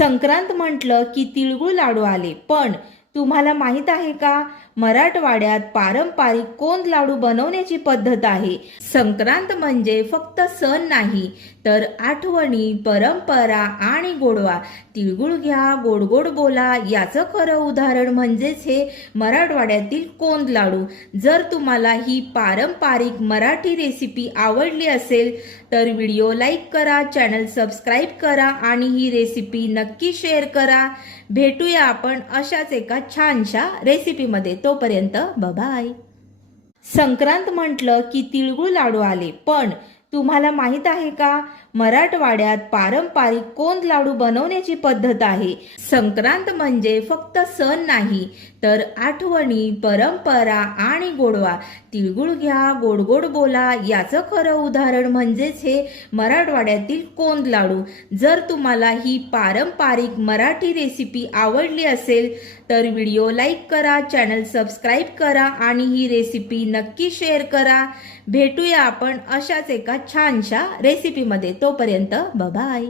संक्रांत म्हटलं की तिळगुळ लाडू आले, पण तुम्हाला माहित आहे का, मराठवाड्यात पारंपरिक कोंद लाडू बनवण्याची पद्धत आहे. संक्रांत म्हणजे फक्त सण नाही, तर आठवणी, परंपरा आणि गोडवा. तिळगुळ घ्या, गोड गोड बोला, याचं खरं उदाहरण म्हणजेच हे मराठवाड्यातील कोंद लाडू. जर तुम्हाला ही पारंपरिक मराठी रेसिपी आवडली असेल तर व्हिडिओ लाईक करा, चॅनल सबस्क्राईब करा आणि ही रेसिपी नक्की शेअर करा. भेटूया आपण अशाच एका छानशा रेसिपीमध्ये. तोपर्यंत बाय. संक्रांत म्हटलं की तिळगुळ लाडू आले, पण तुम्हाला माहित आहे का, मराठवाड्यात पारंपरिक कोंद लाडू बनवण्याची पद्धत आहे. संक्रांत म्हणजे फक्त सण नाही, तर आठवणी, परंपरा आणि गोडवा. तिळगुळ घ्या, गोड गोड बोला, याचं खरं उदाहरण म्हणजेच हे मराठवाड्यातील कोंद लाडू. जर तुम्हाला ही पारंपरिक मराठी रेसिपी आवडली असेल तर व्हिडिओ लाईक करा, चॅनल सबस्क्राईब करा आणि ही रेसिपी नक्की शेअर करा. भेटूया आपण अशाच एका छानशा रेसिपीमध्ये. तोपर्यंत बाय.